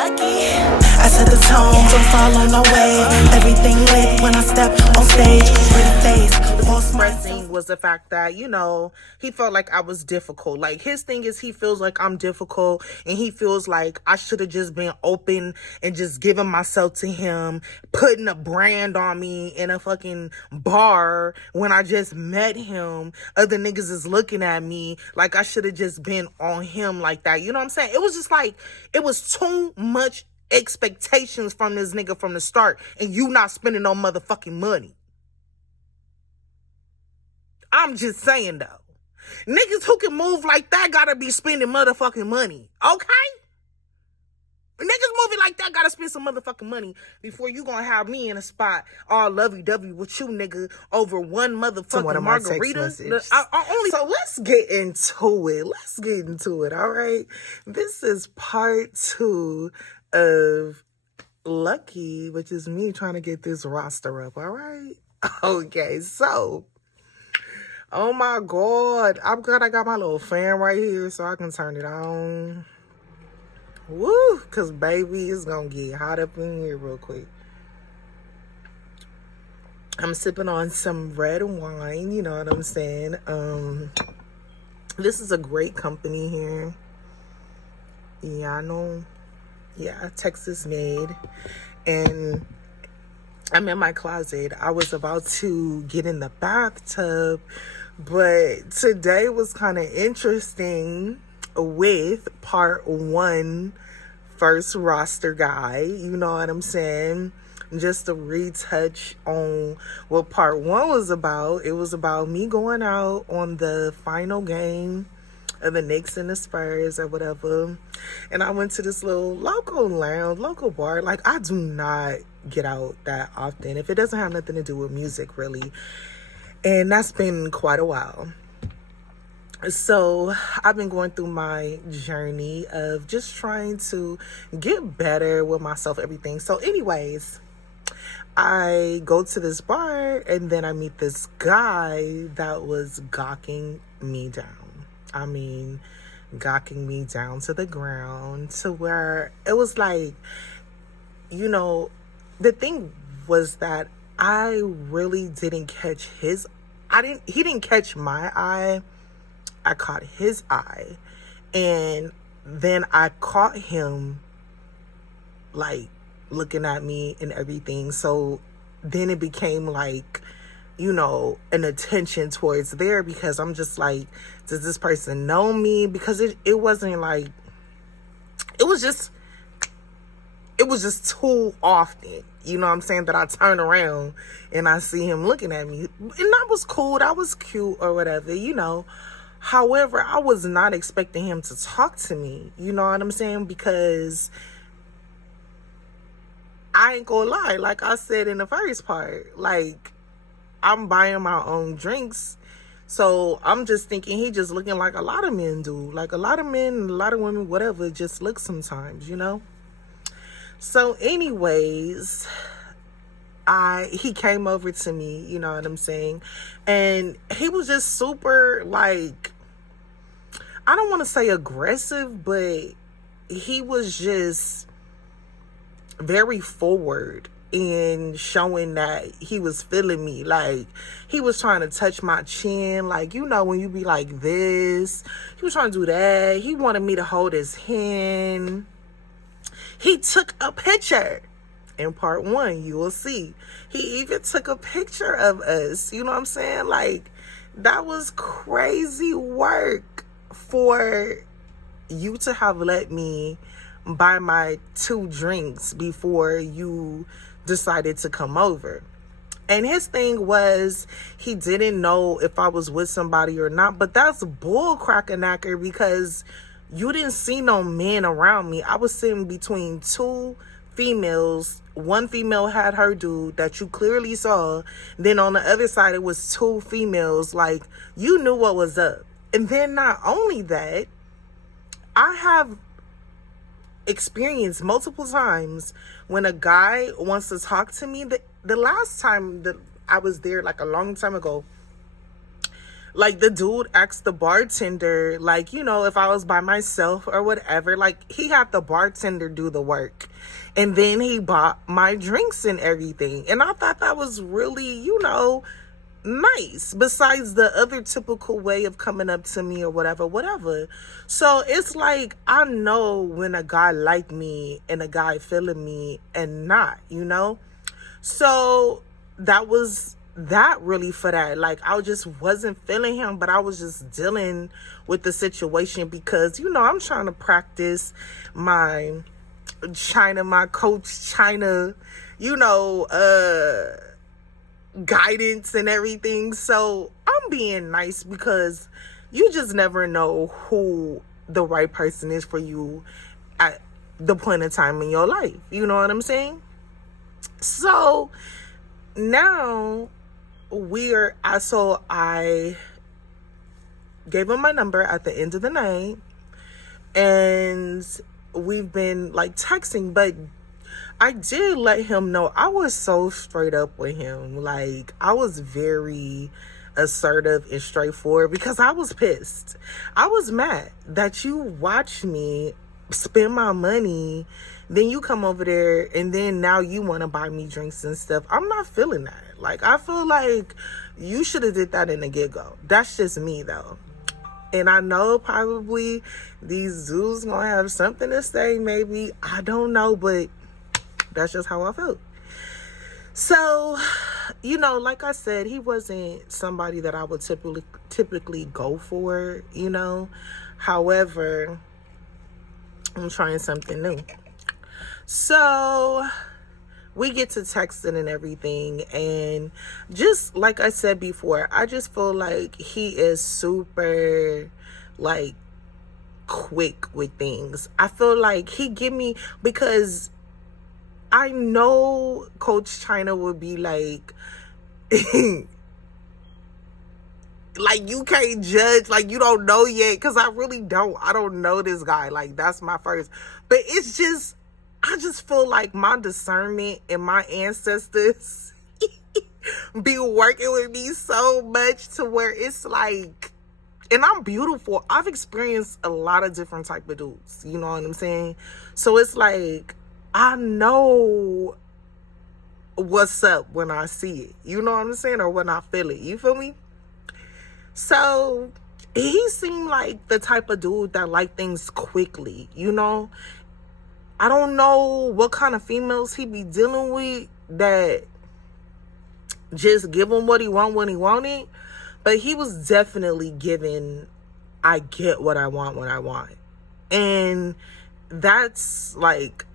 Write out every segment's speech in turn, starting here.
Lucky. I set the tone, so follow no way. Everything lit when I step on stage. Pretty face, expressing was the fact that, you know, he felt like I was difficult. Like, his thing is he feels like I'm difficult, and he feels like I should have just been open and just given myself to him, putting a brand on me in a fucking bar when I just met him. Other niggas is looking at me like I should have just been on him like that. You know what I'm saying? It was just like, it was too much expectations from this nigga from the start, and you not spending no motherfucking money. I'm just saying, though. Niggas who can move like that gotta be spending motherfucking money. Okay? Niggas moving like that gotta spend some motherfucking money before you gonna have me in a spot all lovey-dovey with you, nigga, over one motherfucking margarita. So let's get into it, all right? This is part 2 of Lucky, which is me trying to get this roster up, all right? Okay, so... oh my God. I'm glad I got my little fan right here so I can turn it on. Woo! Because baby, it's going to get hot up in here real quick. I'm sipping on some red wine, you know what I'm saying? This is a great company here. Yeah, I know. Yeah, Texas made. And I'm in my closet. I was about to get in the bathtub, but today was kind of interesting with part 1, first roster guy. You know what I'm saying? Just to retouch on what part 1 was about. It was about me going out on the final game of the Knicks and the Spurs or whatever. And I went to this little local lounge, local bar. Like, I do not get out that often if it doesn't have nothing to do with music, really. And that's been quite a while. So I've been going through my journey of just trying to get better with myself, everything. So anyways, I go to this bar and then I meet this guy that was gawking me down. I mean, gawking me down to the ground, to where it was like, you know, the thing was that I really didn't catch he didn't catch my eye. I caught his eye. And then I caught him, like, looking at me and everything. So then it became like, you know, an attention towards there, because I'm just like, does this person know me? Because it wasn't like, it was just too often, you know what I'm saying, that I turn around and I see him looking at me. And that was cool, that was cute or whatever, you know. However, I was not expecting him to talk to me, you know what I'm saying, because I ain't gonna lie, like I said in the first part, like, I'm buying my own drinks. So I'm just thinking he just looking like a lot of men do. Like, a lot of men, a lot of women, whatever, just look sometimes, you know? So anyways, he came over to me, you know what I'm saying? And he was just super, like, I don't want to say aggressive, but he was just very forward in showing that he was feeling me. Like, he was trying to touch my chin, like, you know, when you be like this. He was trying to do that. He wanted me to hold his hand. He took a picture. In part 1, you will see. He even took a picture of us. You know what I'm saying? Like, that was crazy work for you to have let me buy my 2 drinks before you decided to come over. And his thing was, he didn't know if I was with somebody or not. But that's bull cracker-knacker, because you didn't see no men around me. I was sitting between 2 females. One female had her dude that you clearly saw. Then on the other side, it was 2 females. Like, you knew what was up. And then not only that, I have experienced multiple times when a guy wants to talk to me. The last time that I was there, like a long time ago, Like, the dude asked the bartender, like, you know, if I was by myself or whatever. Like, he had the bartender do the work. And then he bought my drinks and everything. And I thought that was really, you know, nice, besides the other typical way of coming up to me or whatever. So it's like, I know when a guy like me and a guy feeling me and not, you know. So that was that really for that. Like, I just wasn't feeling him, but I was just dealing with the situation because, you know, I'm trying to practice my my coach China, you know, guidance and everything. So I'm being nice because you just never know who the right person is for you at the point in time in your life. You know what I'm saying? So now I gave him my number at the end of the night, and we've been like texting, but I did let him know I was so straight up with him. Like, I was very assertive and straightforward because I was pissed. I was mad that you watch me spend my money, then you come over there and then now you want to buy me drinks and stuff. I'm not feeling that. Like, I feel like you should have did that in the get-go. That's just me though. And I know probably these dudes gonna have something to say, maybe, I don't know, but that's just how I felt. So, you know, like I said, he wasn't somebody that I would typically go for, you know. However, I'm trying something new. So we get to texting and everything, and just like I said before, I just feel like he is super, like, quick with things. I feel like he give me, because I know Coach China would be like, like, you can't judge, like, you don't know yet, because I really don't. I don't know this guy. Like, that's my first. But it's just, I just feel like my discernment and my ancestors be working with me so much to where it's like, and I'm beautiful. I've experienced a lot of different type of dudes. You know what I'm saying? So it's like, I know what's up when I see it. You know what I'm saying? Or when I feel it. You feel me? So he seemed like the type of dude that like things quickly, you know? I don't know what kind of females he be dealing with that just give him what he want when he want it. But he was definitely giving, I get what I want when I want. And that's like,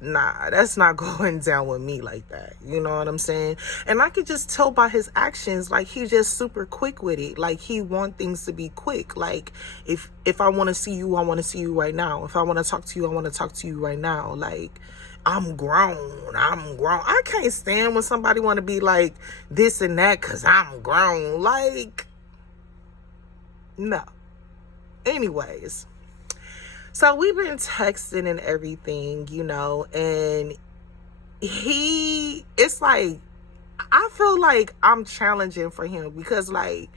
nah, that's not going down with me like that. You know what I'm saying? And I could just tell by his actions, like, he's just super quick with it. Like, he want things to be quick. Like, if I want to see you, I want to see you right now. If I want to talk to you, I want to talk to you right now. Like, I'm grown. I can't stand when somebody want to be like this and that because I'm grown. Like, no. Anyways. So we've been texting and everything, you know, and it's like, I feel like I'm challenging for him because, like,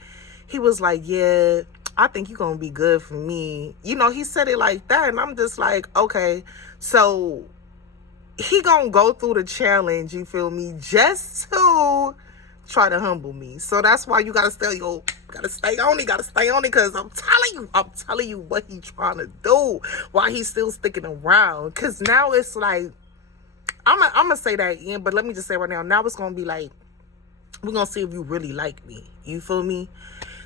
he was like, yeah, I think you're going to be good for me. You know, he said it like that, and I'm just like, okay, so he going to go through the challenge, you feel me, just to try to humble me. So that's why you gotta stay on it, because I'm telling you what he trying to do while he's still sticking around. Because now it's like, I'm gonna say that again, but let me just say right now it's gonna be like, we're gonna see if you really like me, you feel me?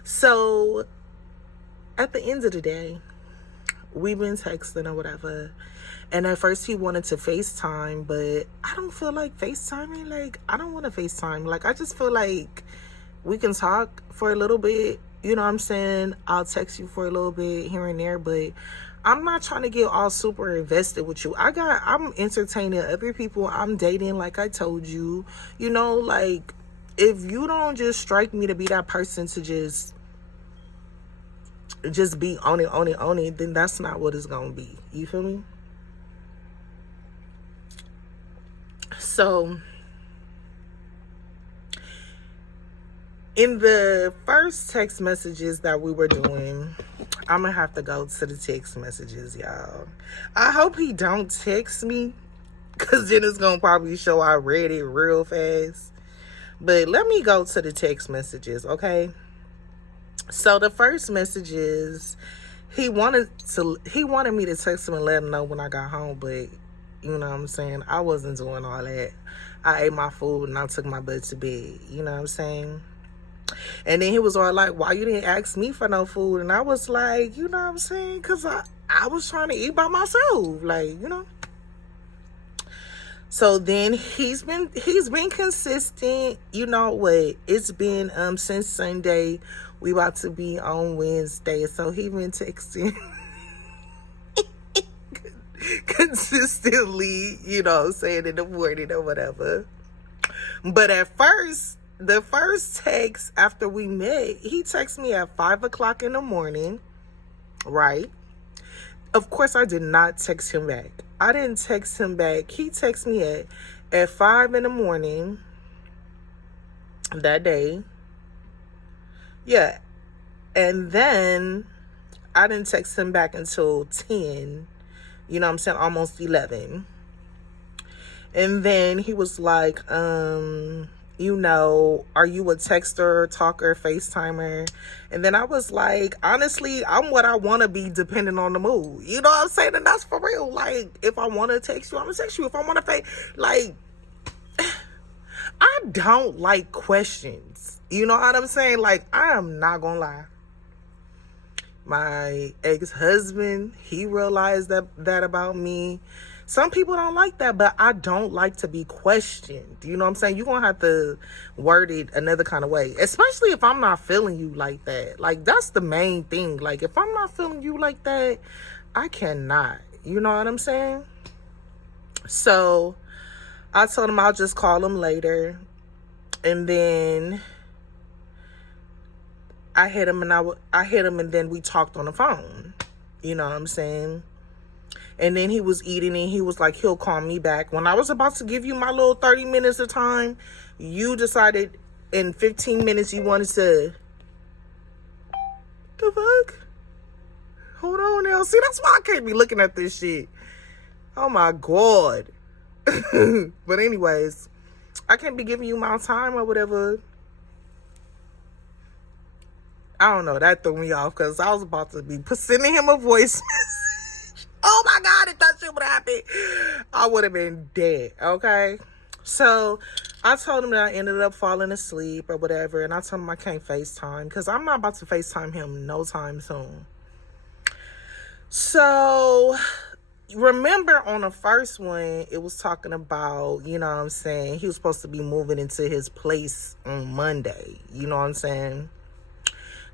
So at the end of the day, we've been texting or whatever, and at first he wanted to FaceTime, but I don't feel like FaceTiming. Like, I don't want to FaceTime. Like, I just feel like we can talk for a little bit. You know what I'm saying? I'll text you for a little bit here and there, but I'm not trying to get all super invested with you. I'm entertaining other people I'm dating, like I told you. You know, like, if you don't just strike me to be that person to just be on it, then that's not what it's gonna be. You feel me? So In the first text messages that we were doing, I'm gonna have to go to the text messages, y'all. I hope he don't text me, because then it's gonna probably show I read it real fast. But let me go to the text messages, okay? So the first messages, he wanted me to text him and let him know when I got home, but you know what I'm saying, I wasn't doing all that. I ate my food and I took my butt to bed, you know what I'm saying? And then he was all like, why you didn't ask me for no food? And I was like, you know what I'm saying, because I was trying to eat by myself, like, you know. So then he's been consistent. You know what? It's been since Sunday. We about to be on Wednesday. So he been texting consistently, you know, saying in the morning or whatever. But at first, the first text after we met, he texted me at 5 o'clock in the morning, right? Of course, I did not text him back. I didn't text him back. He texted me at 5 in the morning that day. Yeah. And then I didn't text him back until 10. You know what I'm saying? Almost 11. And then he was like, you know, are you a texter, talker, FaceTimer? And then I was like, honestly, I'm what I want to be depending on the mood. You know what I'm saying? And that's for real. Like, if I want to text you, I'm going to text you. If I want to like, I don't like questions. You know what I'm saying? Like, I am not going to lie. My ex-husband, he realized that about me. Some people don't like that, but I don't like to be questioned. You know what I'm saying? You're going to have to word it another kind of way, especially if I'm not feeling you like that. Like, that's the main thing. Like, if I'm not feeling you like that, I cannot. You know what I'm saying? So I told him I'll just call him later. And then I hit him and then we talked on the phone. You know what I'm saying? And then he was eating and he was like, he'll call me back. When I was about to give you my little 30 minutes of time, you decided in 15 minutes you wanted to... The fuck? Hold on now. See, that's why I can't be looking at this shit. Oh my God. But anyways, I can't be giving you my time or whatever. I don't know. That threw me off because I was about to be sending him a voice message. Oh my God, if that shit would happen, I would have been dead, okay? So I told him that I ended up falling asleep or whatever, and I told him I can't FaceTime because I'm not about to FaceTime him no time soon. So remember on the first one, it was talking about, you know what I'm saying, he was supposed to be moving into his place on Monday, you know what I'm saying?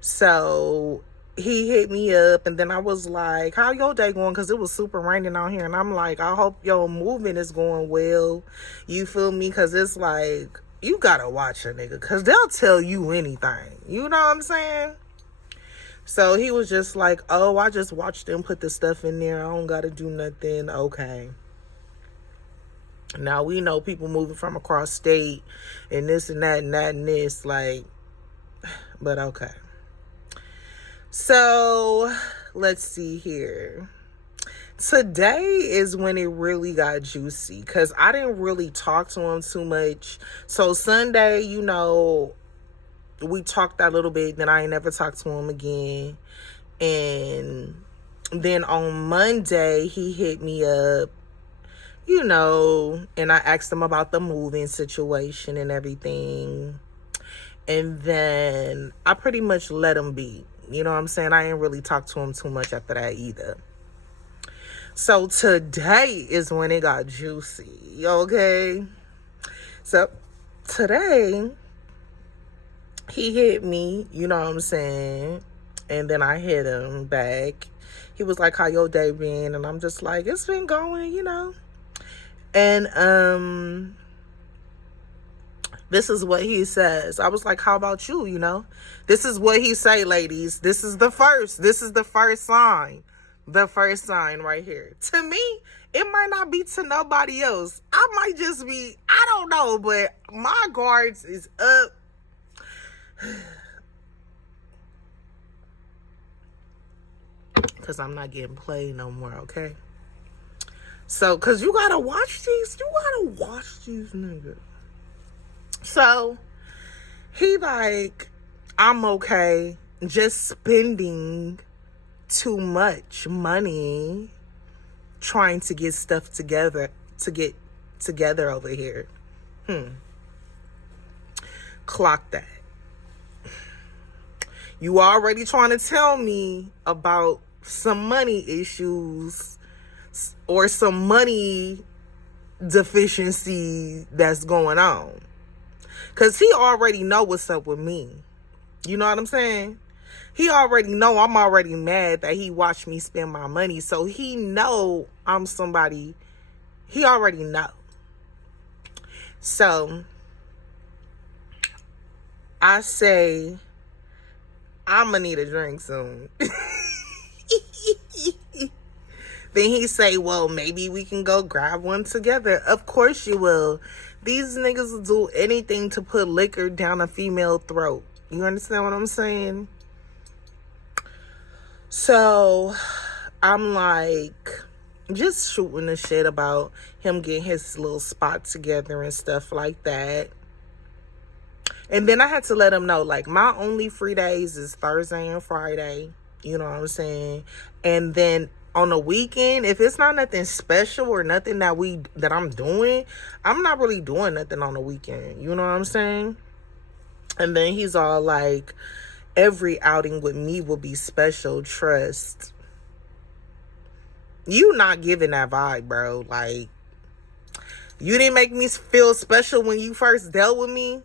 So he hit me up, and then I was like, how your day going? Because it was super raining out here. And I'm like, I hope your movement is going well. You feel me? Because it's like, you got to watch a nigga. Because they'll tell you anything. You know what I'm saying? So he was just like, oh, I just watched them put the stuff in there. I don't got to do nothing. Okay. Now, we know people moving from across state and this and that and that and this. Like, but okay. So, let's see here. Today is when it really got juicy because I didn't really talk to him too much. So, Sunday, you know, we talked that little bit. Then I ain't never talked to him again. And then on Monday, he hit me up, you know, and I asked him about the moving situation and everything. And then I pretty much let him be. You know what I'm saying? I ain't really talked to him too much after that either. So today is when it got juicy, okay? So today, he hit me, you know what I'm saying? And then I hit him back. He was like, how your day been? And I'm just like, it's been going, you know? And, this is what he says. I was like, how about you, you know? This is what he say, ladies. This is the first sign. The first sign right here. To me, it might not be to nobody else. I might just be, I don't know, but my guards is up. Because I'm not getting played no more, okay? So, because you gotta watch these. You gotta watch these niggas. So, he like, I'm okay just spending too much money trying to get stuff together, to get together over here. Clock that. You already trying to tell me about some money issues or some money deficiency that's going on. Because he already know what's up with me. You know what I'm saying? He already know I'm already mad that he watched me spend my money. So he know I'm somebody. He already know. So I say, I'm gonna need a drink soon. Then he say, well, maybe we can go grab one together. Of course you will. These niggas will do anything to put liquor down a female throat. You understand what I'm saying? So I'm like, just shooting the shit about him getting his little spot together and stuff like that. And then I had to let him know, like, my only free days is Thursday and Friday. You know what I'm saying? And then on the weekend, if it's not nothing special or nothing that I'm doing, I'm not really doing nothing on the weekend. You know what I'm saying? And then he's all like, every outing with me will be special, trust. You not giving that vibe, bro. Like, you didn't make me feel special when you first dealt with me.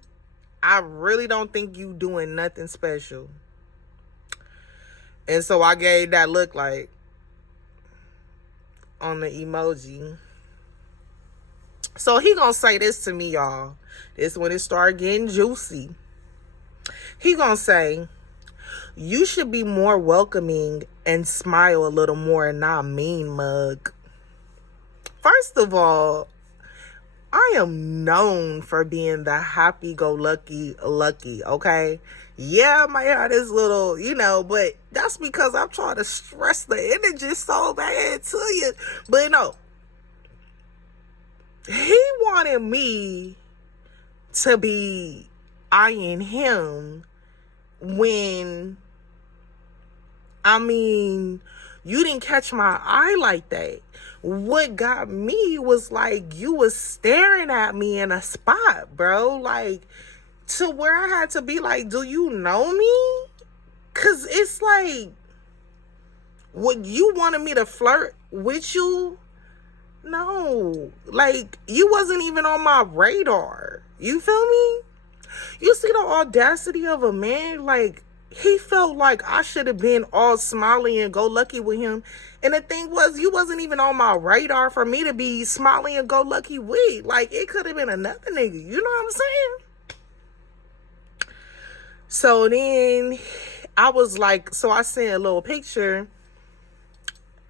I really don't think you doing nothing special. And so I gave that look like on the emoji. So he gonna say this to me, y'all. This when it start getting juicy. He gonna say, you should be more welcoming and smile a little more and not mean mug. First of all, I am known for being the happy-go-lucky, okay? Yeah, I might have this little, but that's because I'm trying to stress the energy so bad to you. But no, he wanted me to be eyeing him when, you didn't catch my eye like that. What got me was like, you was staring at me in a spot, bro. Like, to where I had to be like, do you know me? Because it's like, what, you wanted me to flirt with you? No. Like, you wasn't even on my radar. You feel me? You see the audacity of a man? Like, he felt like I should have been all smiley and go lucky with him. And the thing was, you wasn't even on my radar for me to be smiley and go lucky with. Like, it could have been another nigga. You know what I'm saying? So then I was like, so I sent a little picture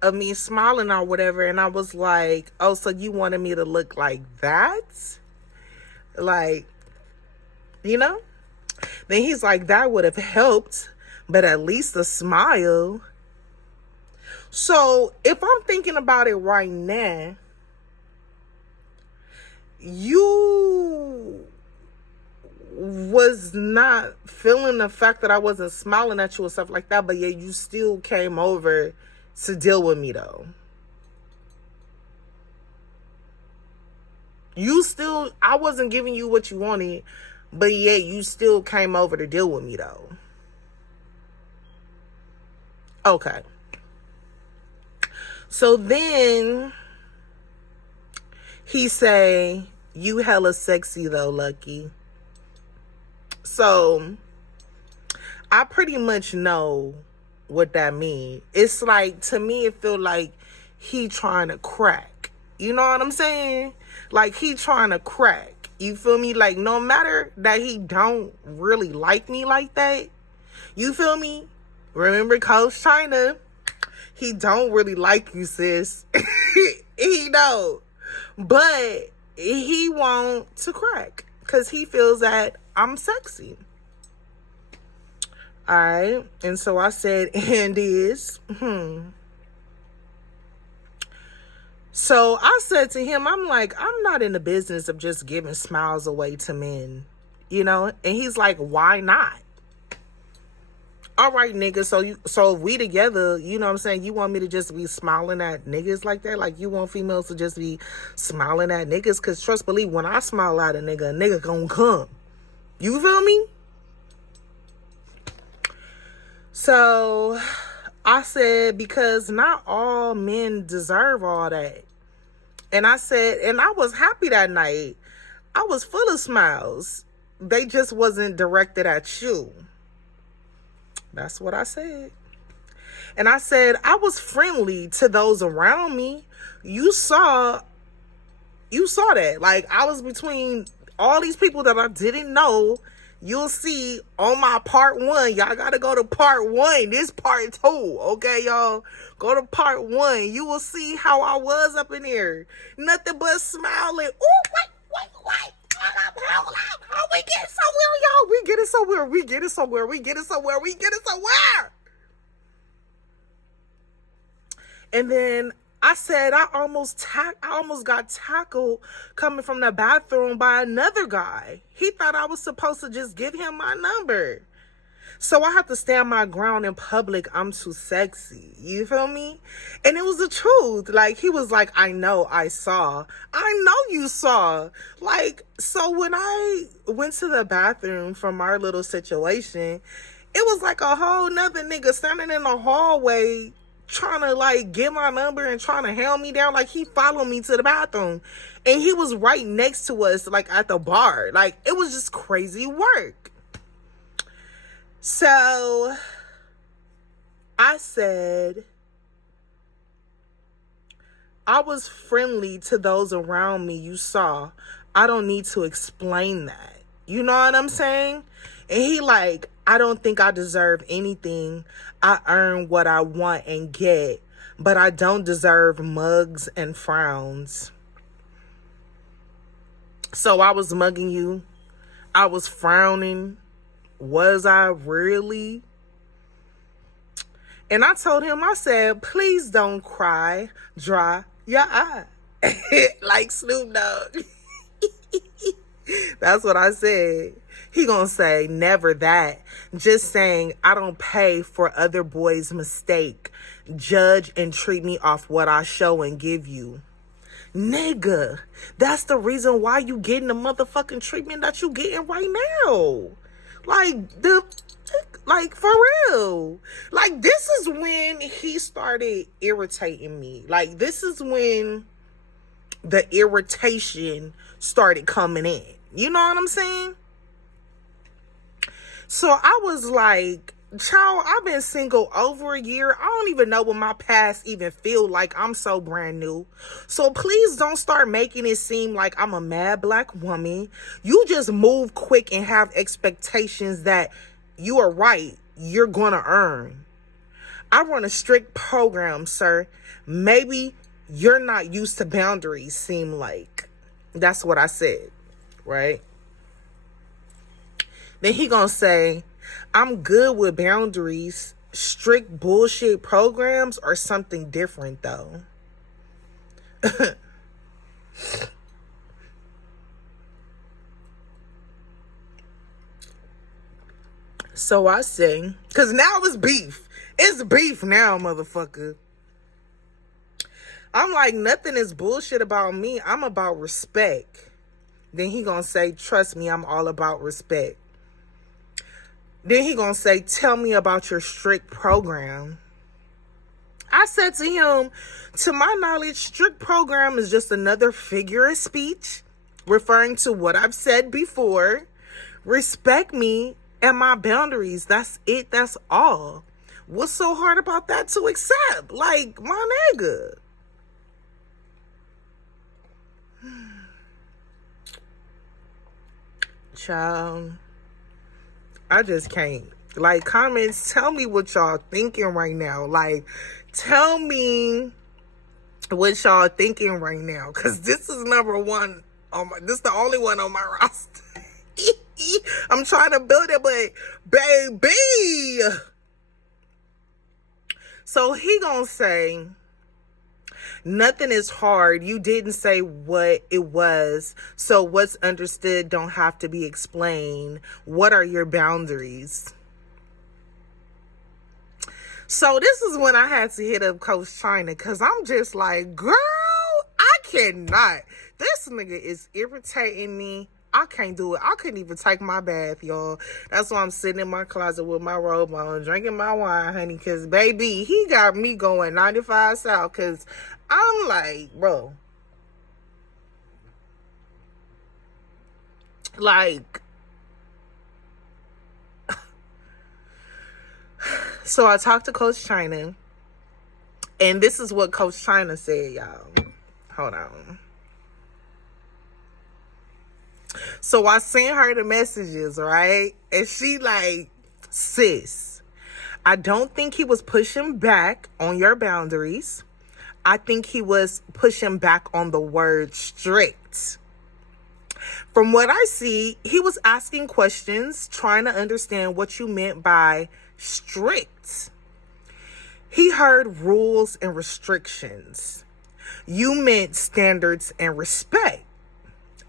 of me smiling or whatever. And I was like, oh, so you wanted me to look like that? Like, Then he's like, that would have helped, but at least a smile. So if I'm thinking about it right now, you was not feeling the fact that I wasn't smiling at you and stuff like that, but yet you still came over to deal with me though. I wasn't giving you what you wanted, but yet you still came over to deal with me though. Okay. So then he say, you hella sexy though, Lucky. So I pretty much know what that means. It's like, to me, it feel like he trying to crack. You know what I'm saying? Like, he trying to crack. You feel me? Like, no matter that he don't really like me like that, you feel me? Remember Coach China? He don't really like you, sis. He don't. But he want to crack because he feels that I'm sexy. All right. And so I said, and is. So I said to him, I'm like, I'm not in the business of just giving smiles away to men, you know? And he's like, why not? All right, nigga. So if we together, you know what I'm saying? You want me to just be smiling at niggas like that? Like you want females to just be smiling at niggas? Because trust believe, when I smile at a nigga gonna come. You feel me? So I said, because not all men deserve all that. And I said, and I was happy that night. I was full of smiles. They just wasn't directed at you. That's what I said. And I said, I was friendly to those around me. You saw that. Like, I was between all these people that I didn't know. You'll see on my part 1. Y'all got to go to part 1. This part 2. Okay, y'all? Go to part 1. You will see how I was up in there. Nothing but smiling. Ooh, wait. Hold up. Oh, we get somewhere, y'all. We get it somewhere. And then I said I almost got tackled coming from the bathroom by another guy. He thought I was supposed to just give him my number. So I have to stand my ground in public. I'm too sexy. You feel me? And it was the truth. Like, he was like, I know you saw. Like, so when I went to the bathroom from our little situation, it was like a whole nother nigga standing in the hallway trying to like get my number and trying to hound me down. Like, he followed me to the bathroom and he was right next to us, like at the bar. Like, it was just crazy work. So I said, I was friendly to those around me. You saw. I don't need to explain that. You know what I'm saying? And he like, I don't think I deserve anything. I earn what I want and get, but I don't deserve mugs and frowns. So I was mugging you. I was frowning. Was I really? And I told him, I said, please don't cry. Dry your eye. Like Snoop Dogg. That's what I said. He gonna say, never that. Just saying, I don't pay for other boys' mistake. Judge and treat me off what I show and give you. Nigga, that's the reason why you getting the motherfucking treatment that you getting right now. Like, for real. Like, this is when he started irritating me. Like, this is when the irritation started coming in. You know what I'm saying? So I was like, child, I've been single over a year. I don't even know what my past even feel like. I'm so brand new. So please don't start making it seem like I'm a mad black woman. You just move quick and have expectations that you are right. You're gonna earn. I run a strict program, sir. Maybe you're not used to boundaries, seem like. That's what I said, right? Then he gonna say, I'm good with boundaries. Strict bullshit programs or something different, though. So I say, because now it's beef. It's beef now, motherfucker. I'm like, nothing is bullshit about me. I'm about respect. Then he gonna say, trust me, I'm all about respect. Then he gonna say, tell me about your strict program. I said to him, to my knowledge, strict program is just another figure of speech referring to what I've said before. Respect me and my boundaries. That's it. That's all. What's so hard about that to accept? Like, my nigga. Child, I just can't. Like, comments, tell me what y'all thinking right now. Like, tell me what y'all thinking right now. Because this is number one. This is the only one on my roster. I'm trying to build it, but baby. So he gonna say, nothing is hard. You didn't say what it was. So what's understood don't have to be explained. What are your boundaries? So this is when I had to hit up Coach Chyna, because I'm just like, girl, I cannot. This nigga is irritating me. I can't do it. I couldn't even take my bath, y'all. That's why I'm sitting in my closet with my robe on, drinking my wine, honey, because, baby, he got me going 95 South, because I'm like, bro. Like, so I talked to Coach Chyna, and this is what Coach Chyna said, y'all. Hold on. So I sent her the messages, right? And she like, sis, I don't think he was pushing back on your boundaries. I think he was pushing back on the word strict. From what I see, he was asking questions, trying to understand what you meant by strict. He heard rules and restrictions. You meant standards and respect.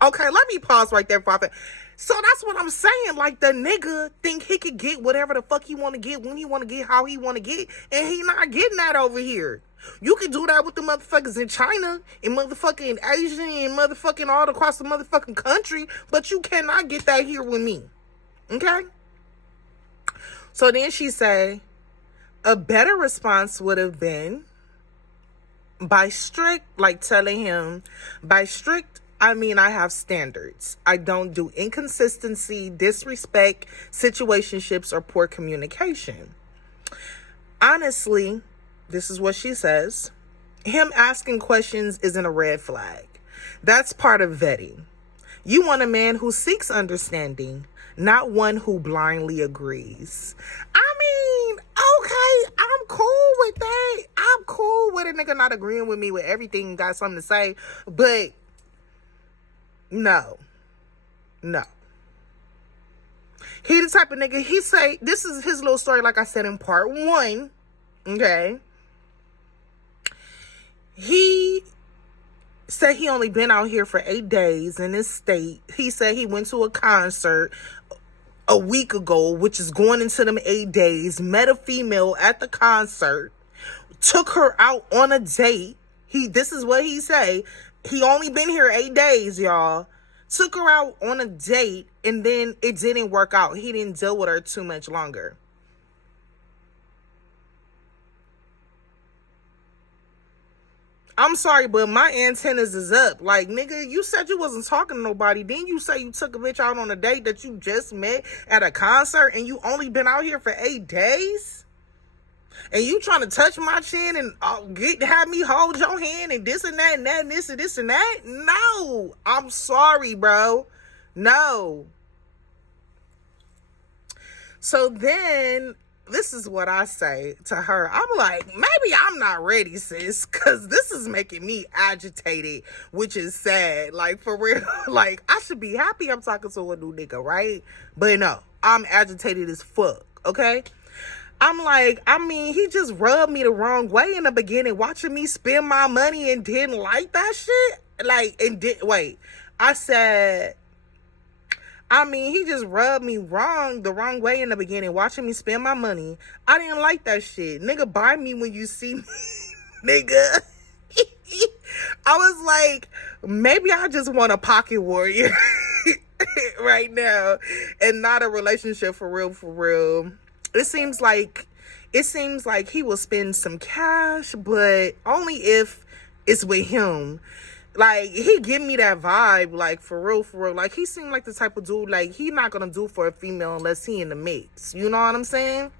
Okay, let me pause right there, Prophet. So that's what I'm saying. Like, the nigga think he could get whatever the fuck he want to get, when he want to get, how he want to get, and he not getting that over here. You can do that with the motherfuckers in China, and motherfucking Asian, and motherfucking all across the motherfucking country, but you cannot get that here with me. Okay? So then she say, a better response would have been, by strict, like telling him, by strict, I mean, I have standards. I don't do inconsistency, disrespect, situationships, or poor communication. Honestly, this is what she says. Him asking questions isn't a red flag. That's part of vetting. You want a man who seeks understanding, not one who blindly agrees. I mean, okay, I'm cool with that. I'm cool with a nigga not agreeing with me with everything, got something to say, but no. He the type of nigga, he say, this is his little story, like I said in part 1, okay? He said he only been out here for 8 days in this state. He said he went to a concert a week ago, which is going into them 8 days, met a female at the concert, took her out on a date. This is what he say. He only been here 8 days, y'all. Took her out on a date, and then it didn't work out. He didn't deal with her too much longer. I'm sorry, but my antennas is up. Like, nigga, you said you wasn't talking to nobody. Then you say you took a bitch out on a date that you just met at a concert, and you only been out here for 8 days? And you trying to touch my chin and have me hold your hand and this and that and that and this and this and that? No, I'm sorry, bro. No. So then, this is what I say to her. I'm like, maybe I'm not ready, sis, because this is making me agitated, which is sad. Like, for real. Like, I should be happy I'm talking to a new nigga, right? But no, I'm agitated as fuck, okay? I'm like, I mean, he just rubbed me the wrong way in the beginning, watching me spend my money and didn't like that shit. Like, I said, I mean, he just rubbed me the wrong way in the beginning, watching me spend my money. I didn't like that shit. Nigga, buy me when you see me, nigga. I was like, maybe I just want a pocket warrior right now and not a relationship for real. It seems like he will spend some cash, but only if it's with him. Like, he give me that vibe, like, for real. Like, he seemed like the type of dude, like, he not gonna do for a female unless he in the mix. You know what I'm saying?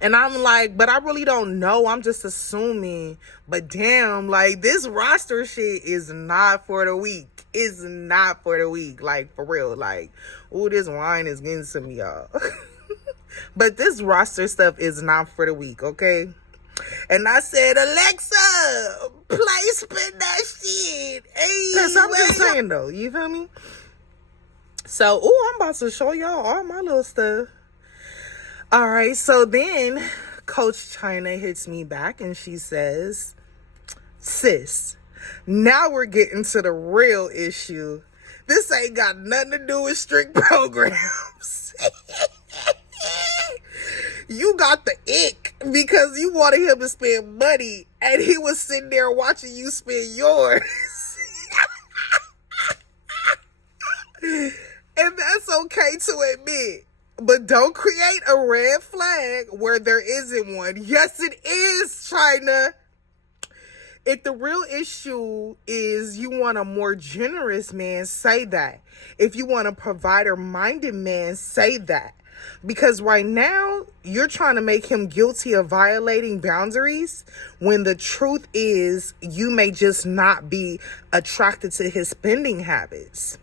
And I'm like, but I really don't know. I'm just assuming. But damn, like, this roster shit is not for the weak. It's not for the weak. Like, for real. Like, ooh, this wine is getting to me, y'all. But this roster stuff is not for the weak, okay? And I said, Alexa, play spin that shit. Hey, that's what I'm just saying, though. You feel me? So, I'm about to show y'all all my little stuff. All right, so then Coach China hits me back and she says, sis, now we're getting to the real issue. This ain't got nothing to do with strict programs. You got the ick because you wanted him to spend money and he was sitting there watching you spend yours. And that's okay to admit. But don't create a red flag where there isn't one. Yes, it is, China. If the real issue is you want a more generous man, say that. If you want a provider-minded man, say that. Because right now, you're trying to make him guilty of violating boundaries when the truth is you may just not be attracted to his spending habits.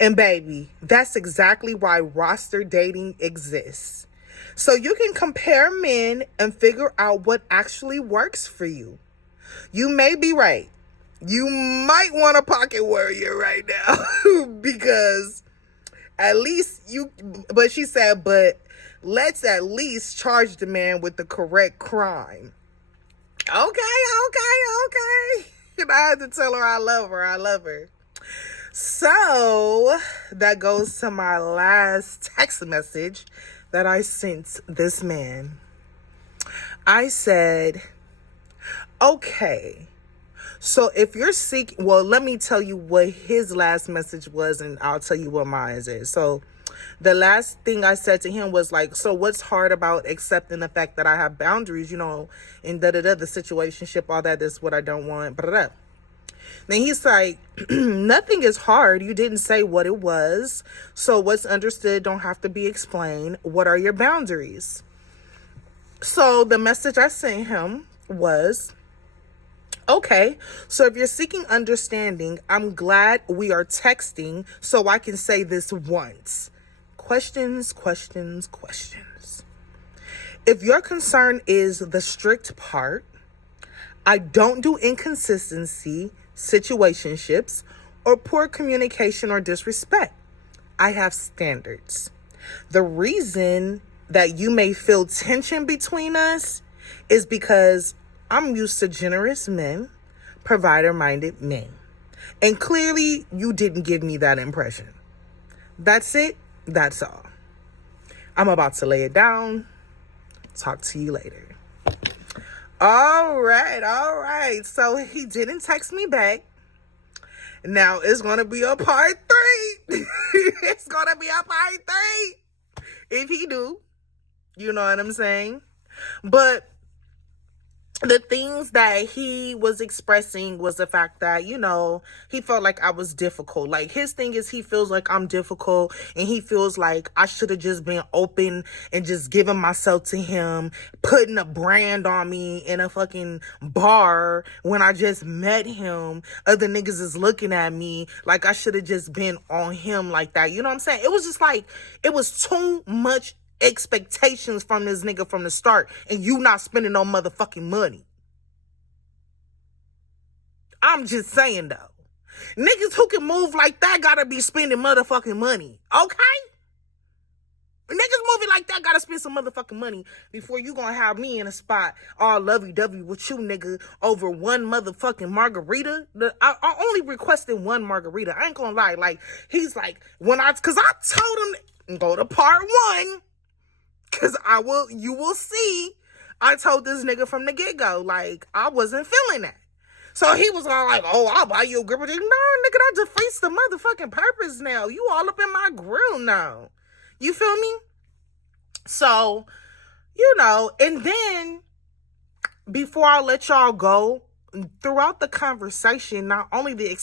And baby, that's exactly why roster dating exists. So you can compare men and figure out what actually works for you. You may be right. You might want a pocket warrior right now because at least but she said, but let's at least charge the man with the correct crime. Okay. And I had to tell her I love her. So that goes to my last text message that I sent this man. I said, okay, so if you're seeking, well, let me tell you what his last message was and I'll tell you what mine is. So the last thing I said to him was like, so what's hard about accepting the fact that I have boundaries, and the situationship, all that is what I don't want, Then he's like, nothing is hard. You didn't say what it was. So what's understood don't have to be explained. What are your boundaries? So the message I sent him was, okay, so if you're seeking understanding, I'm glad we are texting so I can say this once. Questions. If your concern is the strict part, I don't do inconsistency, situationships, or poor communication or disrespect. I have standards. The reason that you may feel tension between us is because I'm used to generous men, provider-minded men. And clearly you didn't give me that impression. That's it. That's all. I'm about to lay it down. Talk to you later. All right. So he didn't text me back. Now it's going to be a part 3. It's going to be a part 3. If he do. You know what I'm saying? But the things that he was expressing was the fact that, he felt like I was difficult. Like his thing is he feels like I'm difficult and he feels like I should have just been open and just given myself to him, putting a brand on me in a fucking bar when I just met him. Other niggas is looking at me like I should have just been on him like that. You know what I'm saying? It was just like, it was too much expectations from this nigga from the start and you not spending no motherfucking money. I'm just saying though. Niggas who can move like that gotta be spending motherfucking money. Okay? Niggas moving like that gotta spend some motherfucking money before you gonna have me in a spot all lovey-dovey with you, nigga, over one motherfucking margarita. I only requested one margarita. I ain't gonna lie. Like, he's like, cause I told him, go to part 1. Cause you will see, I told this nigga from the get-go, like, I wasn't feeling that. So he was all like, oh, I'll buy you a gripper. No, nigga, that defeats the motherfucking purpose now. You all up in my grill now. You feel me? So, and then before I let y'all go, throughout the conversation, not only the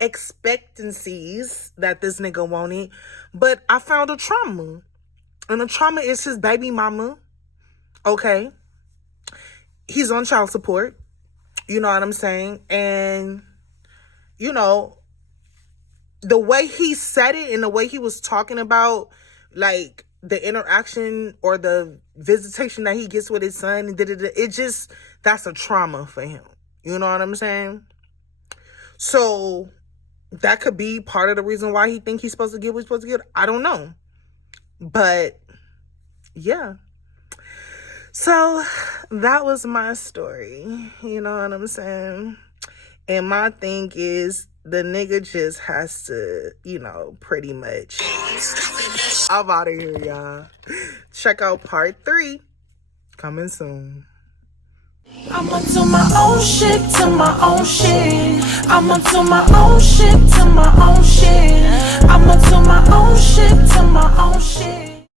expectancies that this nigga wanted, but I found a trauma. And the trauma is his baby mama. Okay. He's on child support. You know what I'm saying? And, the way he said it and the way he was talking about, like, the interaction or the visitation that he gets with his son, that's a trauma for him. You know what I'm saying? So that could be part of the reason why he think he's supposed to get what he's supposed to get. I don't know. But yeah. So that was my story. You know what I'm saying? And my thing is, the nigga just has to, you know, pretty much. I'm out of here, y'all. Check out part 3. Coming soon. I'ma do my own shit to my own shit. I'ma do my own shit to my own shit. I'ma do my own shit to my own shit.